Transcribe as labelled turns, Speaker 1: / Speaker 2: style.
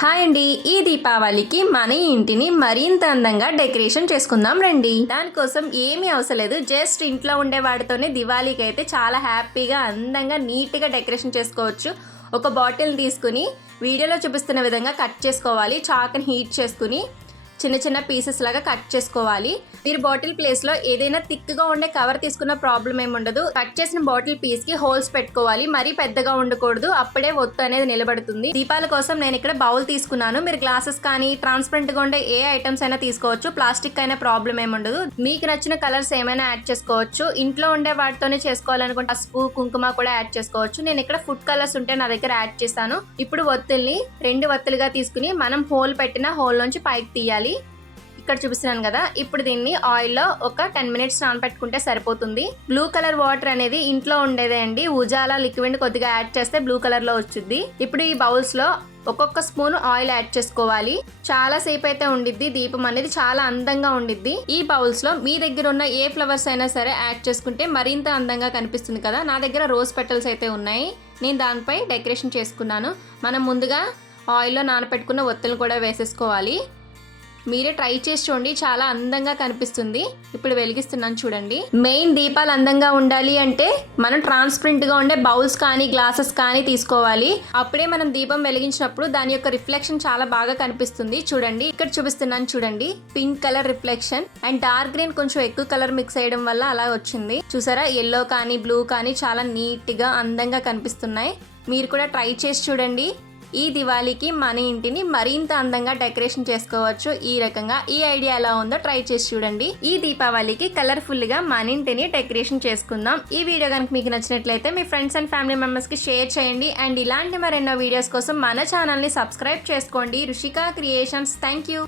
Speaker 1: Hi అండి ఈ దీపావళికి మన ఇంటిని మరింత అందంగా డెకరేషన్ చేసుకుందాం రండి. దానికోసం ఏమీ అవసరం లేదు. జస్ట్ ఇంట్లో ఉండే వాటితోనే దివాళీకి అయితే చాలా హ్యాపీగా అందంగా నీట్గా డెకరేషన్ చేసుకోవచ్చు. ఒక బాటిల్ తీసుకుని వీడియోలో చూపిస్తున్న విధంగా కట్ చేసుకోవాలి. చాక్ని హీట్ చేసుకుని చిన్న చిన్న పీసెస్ లాగా కట్ చేసుకోవాలి. మీరు బాటిల్ ప్లేస్లో ఏదైనా థిక్గా ఉండే కవర్ తీసుకున్న ప్రాబ్లం ఏమి ఉండదు. కట్ చేసిన బాటిల్ పీస్కి హోల్స్ పెట్టుకోవాలి. మరీ పెద్దగా ఉండకూడదు. అప్పుడే ఒత్తు అనేది నిలబడుతుంది. దీపాల కోసం నేను ఇక్కడ బౌల్ తీసుకున్నాను. మీరు గ్లాసెస్ కానీ ట్రాన్స్పరెంట్గా ఉండే ఏ ఐటమ్స్ అయినా తీసుకోవచ్చు. ప్లాస్టిక్ అయినా ప్రాబ్లం ఏమి ఉండదు. మీకు నచ్చిన కలర్స్ ఏమైనా యాడ్ చేసుకోవచ్చు. ఇంట్లో ఉండే వాటితోనే చేసుకోవాలనుకుంటే పసుపు కుంకుమ కూడా యాడ్ చేసుకోవచ్చు. నేను ఇక్కడ ఫుడ్ కలర్స్ ఉంటే నా దగ్గర యాడ్ చేస్తాను. ఇప్పుడు ఒత్తుల్ని రెండు ఒత్తులుగా తీసుకుని మనం హోల్ పెట్టిన హోల్ నుంచి పైకి తీయాలి. ఇక్కడ చూపిస్తున్నాను కదా. ఇప్పుడు దీన్ని ఆయిల్లో ఒక టెన్ మినిట్స్ నానబెట్టుకుంటే సరిపోతుంది. బ్లూ కలర్ వాటర్ అనేది ఇంట్లో ఉండేదే అండి. ఉజాలా లిక్విడ్ కొద్దిగా యాడ్ చేస్తే బ్లూ కలర్లో వచ్చింది ఇప్పుడు ఈ బౌల్స్లో ఒక్కొక్క స్పూన్ ఆయిల్ యాడ్ చేసుకోవాలి. చాలా సేపు అయితే ఉండిద్ది. దీపం అనేది చాలా అందంగా ఉండిద్ది. ఈ బౌల్స్లో మీ దగ్గర ఉన్న ఏ ఫ్లవర్స్ అయినా సరే యాడ్ చేసుకుంటే మరింత అందంగా కనిపిస్తుంది కదా. నా దగ్గర రోజ్ పెటల్స్ అయితే ఉన్నాయి. నేను దానిపై డెకరేషన్ చేసుకున్నాను. మనం ముందుగా ఆయిల్లో నానపెట్టుకున్న ఒత్తులు కూడా వేసేసుకోవాలి. మీరే ట్రై చేసి చూడండి చాలా అందంగా కనిపిస్తుంది. ఇప్పుడు వెలిగిస్తున్నాను చూడండి. మెయిన్ దీపాలు అందంగా ఉండాలి అంటే మనం ట్రాన్స్పరెంట్గా ఉండే బౌల్స్ కానీ గ్లాసెస్ కానీ తీసుకోవాలి. అప్పుడే మనం దీపం వెలిగించినప్పుడు దాని యొక్క రిఫ్లెక్షన్ చాలా బాగా కనిపిస్తుంది. చూడండి ఇక్కడ చూపిస్తున్నాను చూడండి. Pink colour reflection and dark green కొంచెం ఎక్కువ కలర్ మిక్స్ అయ్యడం వల్ల అలా వచ్చింది. చూసారా? ఎల్లో కానీ బ్లూ కానీ చాలా నీట్గా అందంగా కనిపిస్తున్నాయి. మీరు కూడా ట్రై చేసి చూడండి. ఈ దివాళీకి మన ఇంటిని మరింత అందంగా డెకరేషన్ చేసుకోవచ్చు. ఈ రకంగా ఈ ఐడియా ఎలా ఉందో ట్రై చేసి చూడండి. ఈ దీపావళికి కలర్ఫుల్గా మన ఇంటిని డెకరేషన్ చేసుకుందాం. ఈ వీడియో కనుక మీకు నచ్చినట్లయితే మీ ఫ్రెండ్స్ అండ్ ఫ్యామిలీ మెంబర్స్కి షేర్ చేయండి. అండ్ ఇలాంటి మరెన్నో వీడియోస్ కోసం మన ఛానల్ని సబ్స్క్రైబ్ చేసుకోండి. రుషిక క్రియేషన్స్. Thank you